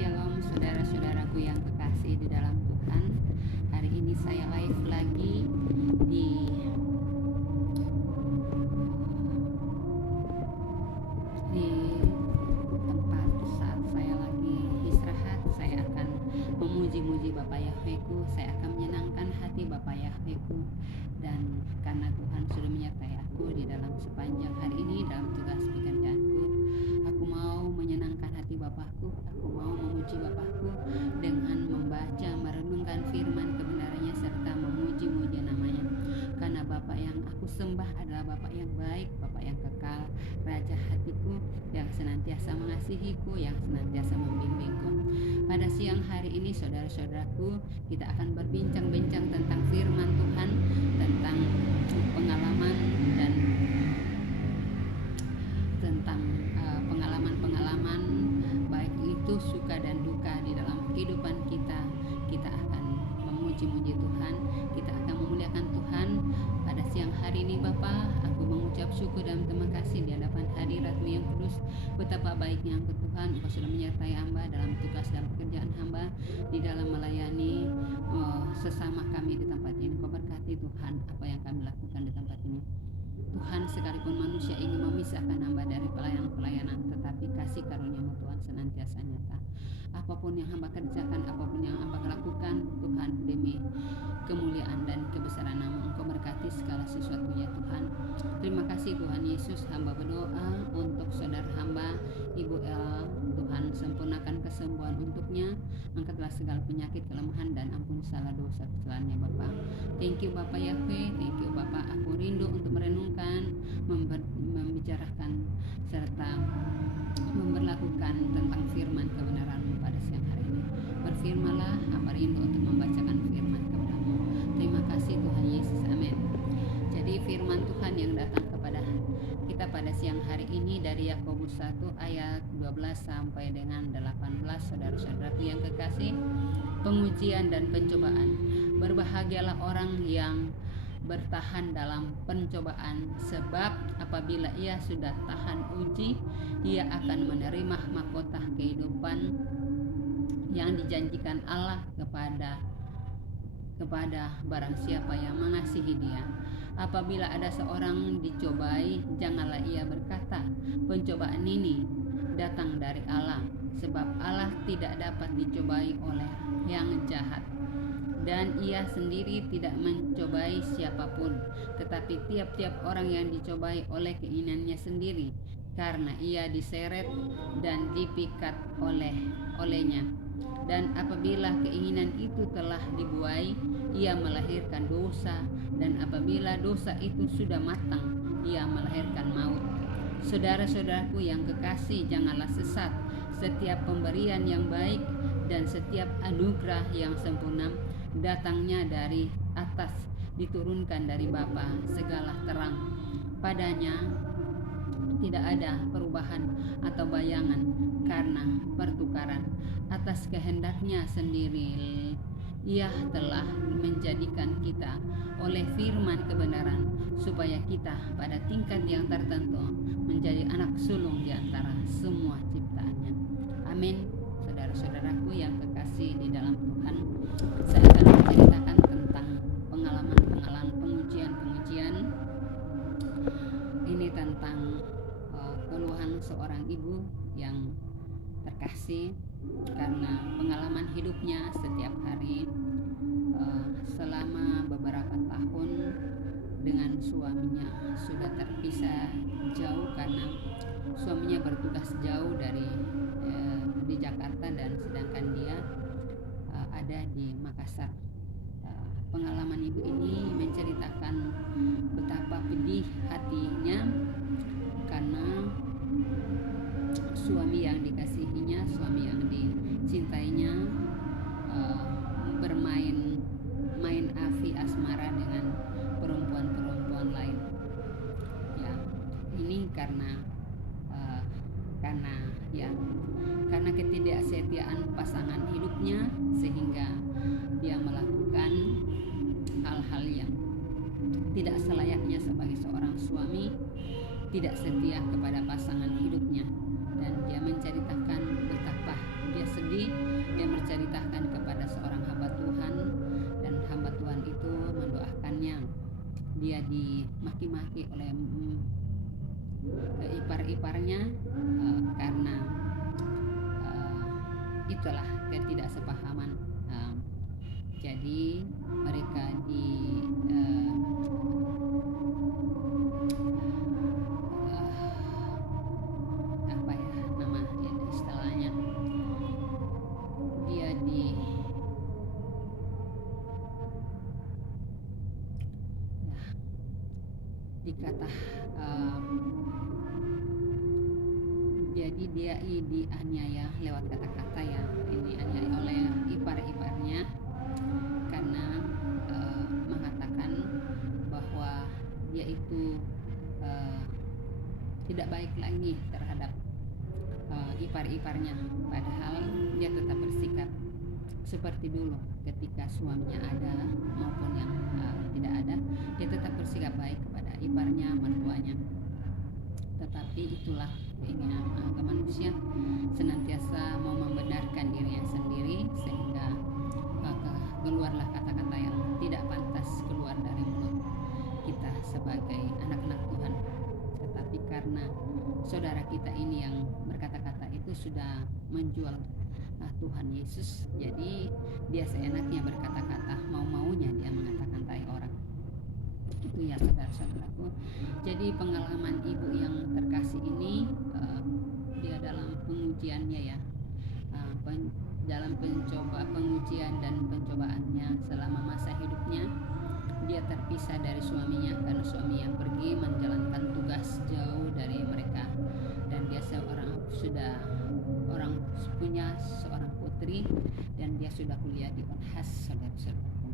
Shalom saudara-saudaraku yang kekasih di dalam Tuhan. Hari ini saya live lagi di tempat saat saya lagi istirahat. Saya akan memuji-muji Bapa Yahweku. Saya akan menyenangkan hati Bapa Yahweku. Dan karena Tuhan sudah menyertai aku di dalam sepanjang hari ini dalam tugas pekerjaanku, aku mau menyenangkan hati Bapakku. Aku mau memuji Bapakku dengan membaca, merenungkan firman kebenarannya serta memuji-muji namanya. Karena Bapa yang aku sembah adalah Bapa yang baik, Bapa yang kekal, Raja hatiku yang senantiasa mengasihiku, yang senantiasa membimbingku. Pada siang hari ini saudara-saudaraku, kita akan berbincang-bincang tentang firman Tuhan, tentang pengalaman dan tentang pengalaman-pengalaman baik itu suka dan duka di dalam kehidupan kita. Kita akan memuji-muji Tuhan, kita akan memuliakan Tuhan. Pada siang hari ini Bapa, aku mengucap syukur dan terima kasih di hadapan hadirat-Mu yang kudus. Betapa baiknya Engkau Tuhan, Engkau sudah menyertai hamba dalam tugas dan pekerjaan hamba, di dalam melayani sesama kami di tempat ini. Engkau berkati Tuhan apa yang kami lakukan di tempat ini. Tuhan, sekalipun manusia ingin memisahkan hamba dari pelayanan, tetapi kasih karunia-Mu Tuhan senantiasa nyata. Apapun yang hamba kerjakan, apapun yang hamba lakukan, Tuhan, demi kemuliaan dan kebesaran nama Engkau berkati segala sesuatunya Tuhan. Terima kasih Tuhan Yesus. Hamba berdoa untuk saudara hamba Ibu El, Tuhan sempurnakan kesembuhan untuknya, angkatlah segala penyakit, kelemahan, dan ampun salah dosa kesalahannya Bapa. Thank you Bapa Yahweh, thank you Bapa. Aku rindu untuk merenungkan, membicarakan serta memberlakukan tentang firman kebenaran-Mu pada siang hari ini. Berfirmanlah, hamba rindu untuk membacakan firman kebenaran-Mu. Terima kasih Tuhan Yesus, amin. Jadi firman Tuhan yang datang kepada kita pada siang hari ini dari Yakobus 1 ayat 12 sampai dengan 18. Saudara-saudaraku yang kekasih, pengujian dan pencobaan. Berbahagialah orang yang bertahan dalam pencobaan, sebab apabila ia sudah tahan uji, ia akan menerima mahkota kehidupan yang dijanjikan Allah kepada barang siapa yang mengasihi Dia. Apabila ada seorang dicobai, janganlah ia berkata, pencobaan ini datang dari Allah, sebab Allah tidak dapat dicobai oleh yang jahat, dan ia sendiri tidak mencobai siapapun, tetapi tiap-tiap orang yang dicobai oleh keinginannya sendiri, karena ia diseret dan dipikat olehnya. Dan apabila keinginan itu telah dibuai, ia melahirkan dosa, dan apabila dosa itu sudah matang, ia melahirkan maut. Saudara-saudaraku yang kekasih, janganlah sesat. Setiap pemberian yang baik dan setiap anugerah yang sempurna datangnya dari atas, diturunkan dari Bapa segala terang. Padanya tidak ada perubahan atau bayangan karena pertukaran. Atas kehendaknya sendiri Ia telah menjadikan kita oleh firman kebenaran, supaya kita pada tingkat yang tertentu menjadi anak sulung di antara semua ciptaannya. Amin. Saudara-saudaraku yang kekasih di dalam Tuhan, saya akan menceritakan tentang pengalaman pengujian. Ini tentang keluhan seorang ibu yang terkasih karena pengalaman hidupnya setiap hari selama beberapa tahun dengan suaminya sudah terpisah jauh karena suaminya bertugas jauh di Jakarta, dan sedangkan dia ada di Makassar. Pengalaman ibu ini menceritakan betapa pedih hatinya karena suami yang dikasihinya, suami yang dicintainya bermain afi asmara dengan perempuan-perempuan lain. Ya, ini karena ketidaksetiaan pasangan hidupnya, sehingga dia melakukan hal-hal yang tidak selayaknya sebagai seorang suami, tidak setia kepada pasangan hidupnya. Dan dia menceritakan betapa dia sedih dimaki oleh ipar-iparnya karena itulah ketidaksepahaman. Jadi mereka apa ya nama istilahnya, dia dikata jadi dia dianiaya lewat kata-kata ya, dianiaya oleh ipar-iparnya karena mengatakan bahwa dia itu tidak baik lagi terhadap ipar-iparnya, padahal dia tetap bersikap seperti dulu ketika suaminya ada maupun yang tidak ada, dia tetap bersikap baik kepada iparnya, mertuanya. Tetapi itulah keinginan manusia, senantiasa mau membenarkan dirinya sendiri, sehingga keluarlah kata-kata yang tidak pantas keluar dari mulut kita sebagai anak-anak Tuhan. Tetapi karena saudara kita ini yang berkata-kata itu sudah menjual Tuhan Yesus, jadi dia seenaknya berkata-kata, mau-maunya dia mengatakan tai orang. Itu ya saudara-saudaraku. Jadi pengalaman ibu yang terkasih ini, dia dalam pengujiannya ya, dalam pengujian dan pencobaannya selama masa hidupnya, dia terpisah dari suaminya karena suaminya pergi menjalankan tugas jauh dari mereka, dan dia punya seorang putri dan dia sudah kuliah di Unhas, saudara-saudaraku.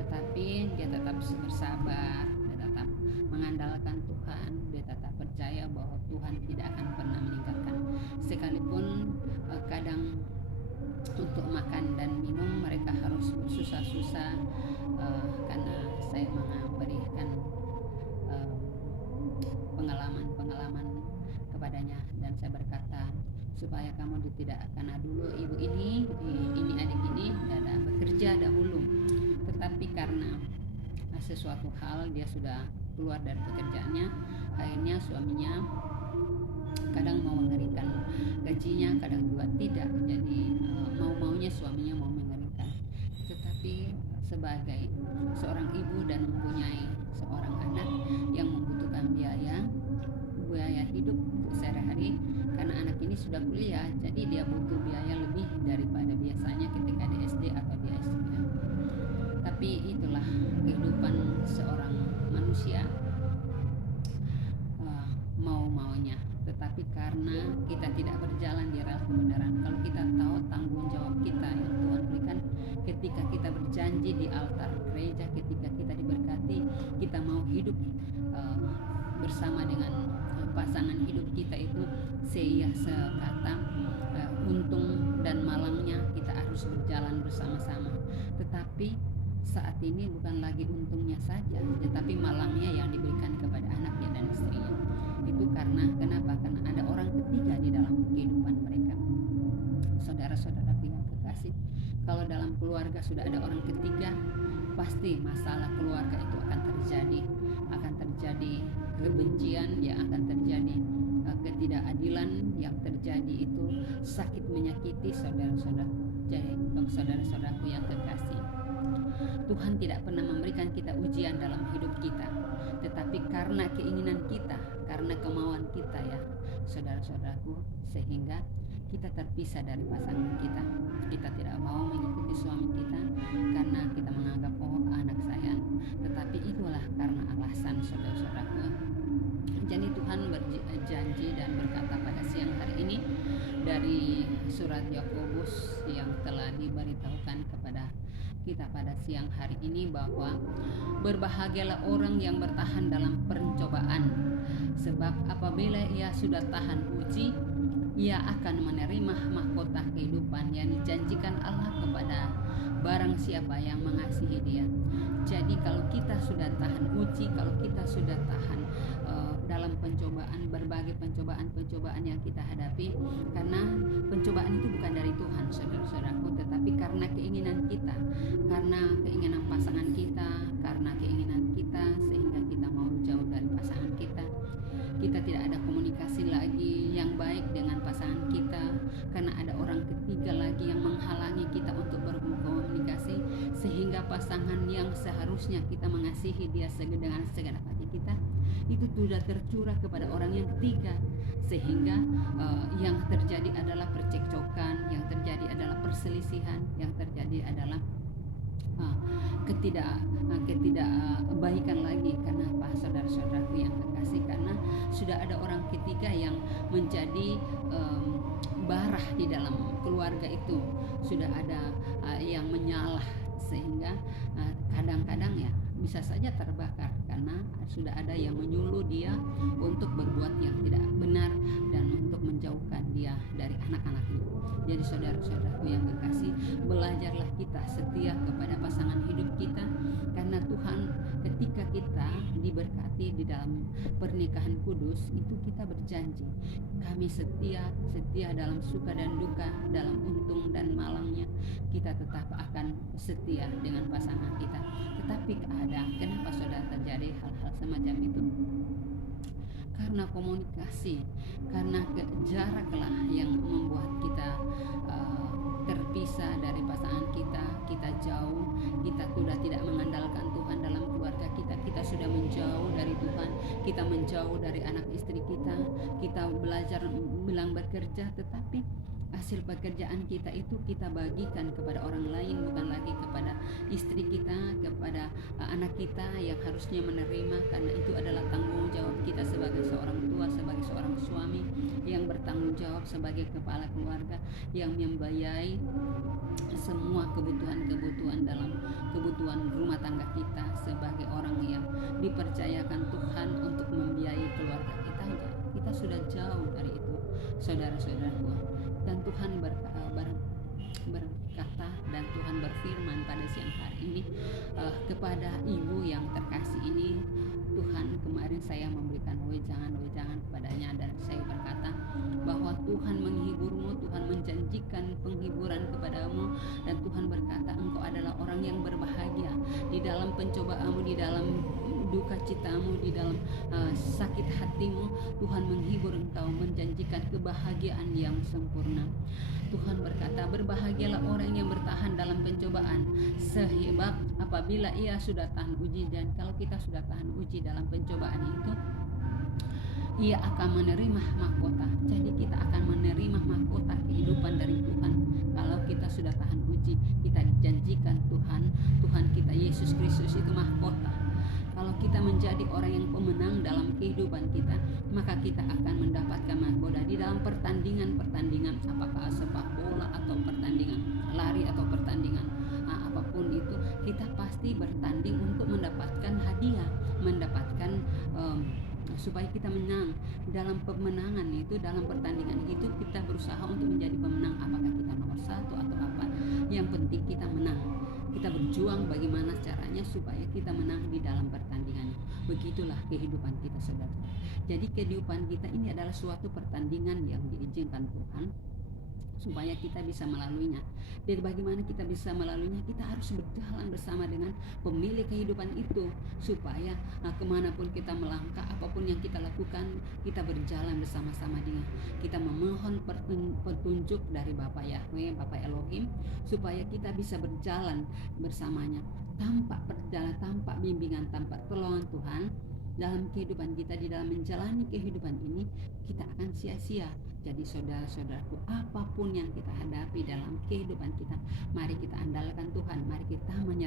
Tetapi dia tetap bersabar, dia tetap mengandalkan Tuhan, dia tetap percaya bahwa Tuhan tidak akan pernah meninggalkan. Sekalipun kadang untuk makan dan minum mereka harus bersusah-susah, karena saya memberikan pengalaman kepadanya, dan saya berkata supaya kamu tidak, karena dulu ibu ini adik ini ada bekerja dahulu, tetapi karena sesuatu hal dia sudah keluar dari pekerjaannya, akhirnya suaminya kadang mau mengerikan gajinya, kadang juga tidak, jadi mau-maunya suaminya mau mengerikan. Tetapi sebagai seorang ibu dan mempunyai seorang anak yang membutuhkan biaya hidup sehari-hari, karena anak ini sudah kuliah, jadi dia butuh biaya lebih daripada biasanya ketika di SD atau di SD. Tapi itulah kehidupan seorang manusia, mau-maunya. Tetapi karena kita tidak berjalan di rel kebenaran, kalau kita tahu tanggung jawab kita yang Tuhan berikan ketika kita berjanji di altar gereja, ketika kita diberkati, kita mau hidup bersama dengan pasangan hidup kita itu sekata, untung dan malangnya kita harus berjalan bersama-sama. Tetapi saat ini bukan lagi untungnya saja, tetapi malangnya yang diberikan kepada anaknya dan istrinya. Itu kenapa? Karena ada orang ketiga di dalam kehidupan mereka. Saudara-saudaraku yang kekasih, kalau dalam keluarga sudah ada orang ketiga, pasti masalah keluarga itu akan terjadi kebencian, yang akan terjadi ketidakadilan, yang terjadi itu sakit menyakiti saudara-saudaraku. Jadi saudara-saudaraku yang kekasih, Tuhan tidak pernah memberikan kita ujian dalam hidup kita, tetapi karena keinginan kita, karena kemauan kita ya saudara-saudaraku, sehingga kita terpisah dari pasangan kita. Kita tidak mau mengikuti suami kita karena kita menganggap anak saya, tetapi itulah karena alasan saudara-saudaraku. Jadi Tuhan berjanji dan berkata pada siang hari ini dari surat Yakobus yang telah diberitahukan kepada kita pada siang hari ini, bahwa berbahagialah orang yang bertahan dalam pencobaan, sebab apabila ia sudah tahan uji, ia akan menerima mahkota kehidupan yang dijanjikan Allah kepada barang siapa yang mengasihi Dia. Jadi kalau kita sudah tahan uji, kalau kita sudah tahan dalam pencobaan, berbagai pencobaan yang kita hadapi, karena pencobaan itu bukan dari Tuhan saudara-saudaraku, tetapi karena keinginan kita, karena keinginan pasangan kita, karena keinginan kita, sehingga kita mau jauh dari pasangan yang seharusnya kita mengasihi dia dengan segenap hati kita, itu sudah tercurah kepada orang yang ketiga, sehingga yang terjadi adalah percekcokan, yang terjadi adalah perselisihan, yang terjadi adalah ketidakbaikan lagi. Karena apa, saudara-saudaraku yang kekasih, karena sudah ada orang ketiga yang menjadi barah di dalam keluarga itu, sudah ada yang menyalah, sehingga kadang-kadang ya bisa saja terbakar karena sudah ada yang menyuruh dia untuk berbuat yang tidak benar dan untuk menjauhkan dia dari anak-anaknya. Jadi saudara-saudaraku yang kekasih, belajarlah kita setia kepada pasangan hidup kita, karena Tuhan ketika kita diberkati di dalam pernikahan kudus itu, kita berjanji kami setia dalam suka dan duka, dalam untung dan malangnya, kita tetap akan setia dengan pasangan kita. Tetapi kenapa saudara terjadi hal-hal semacam itu? Karena komunikasi, karena jaraklah yang membuat kita terpisah dari pasangan kita. Kita jauh, kita sudah tidak mengandalkan Tuhan dalam keluarga kita, kita sudah menjauh dari Tuhan, kita menjauh dari anak istri kita belajar bilang bekerja, tetapi hasil pekerjaan kita itu kita bagikan kepada orang lain, bukan lagi kepada istri kita, kepada anak kita yang harusnya menerima, karena itu adalah tanggung jawab kita sebagai seorang tua, sebagai seorang suami yang bertanggung jawab sebagai kepala keluarga, yang membiayai semua kebutuhan dalam kebutuhan rumah tangga kita, sebagai orang yang dipercayakan Tuhan untuk membiayai keluarga kita. Kita sudah jauh dari itu, saudara-saudaraku. Dan Tuhan berkata dan Tuhan berfirman pada siang hari ini kepada ibu yang terkasih ini. Tuhan, kemarin saya memberikan wejangan kepadanya, dan saya berkata bahwa Tuhan menghiburmu, Tuhan menjanjikan penghiburan kepadamu, dan Tuhan berkata engkau adalah orang yang berbahagia di dalam pencobaanmu, di dalam duka citamu, di dalam sakit hatimu. Tuhan menghibur engkau, menjanjikan kebahagiaan yang sempurna. Tuhan berkata, berbahagialah orang yang bertahan dalam pencobaan, sebab apabila ia sudah tahan uji. Dan kalau kita sudah tahan uji dalam pencobaan itu, ia akan menerima mahkota. Jadi kita akan menerima mahkota kehidupan dari Tuhan. Kalau kita sudah tahan uji, kita dijanjikan Tuhan kita Yesus Kristus itu mahkota. Kalau kita menjadi orang yang pemenang dalam kehidupan kita, maka kita akan mendapatkan mahkota di dalam pertandingan, apakah sepak bola atau pertandingan lari atau pertandingan apapun itu, kita pasti bertanding untuk mendapatkan hadiah, mendapatkan supaya kita menang. Dalam pemenangan itu, dalam pertandingan itu, kita berusaha untuk menjadi pemenang. Apakah kita nomor 1 atau apa, yang penting kita menang. Kita berjuang bagaimana caranya supaya kita menang di dalam pertandingan. Begitulah kehidupan kita, saudara. Jadi kehidupan kita ini adalah suatu pertandingan yang diizinkan Tuhan supaya kita bisa melaluinya. Dan bagaimana kita bisa melaluinya? Kita harus berjalan bersama dengan pemilik kehidupan itu, supaya kemanapun kita melangkah, apapun yang kita lakukan, kita berjalan bersama-sama dia. Kita memohon petunjuk dari Bapa Yahweh, Bapa Elohim, supaya kita bisa berjalan bersamanya. Tanpa bimbingan, tanpa pertolongan Tuhan dalam kehidupan kita, di dalam menjalani kehidupan ini, kita akan sia-sia. Jadi saudara-saudaraku, apapun yang kita hadapi dalam kehidupan kita, mari kita andalkan Tuhan, mari kita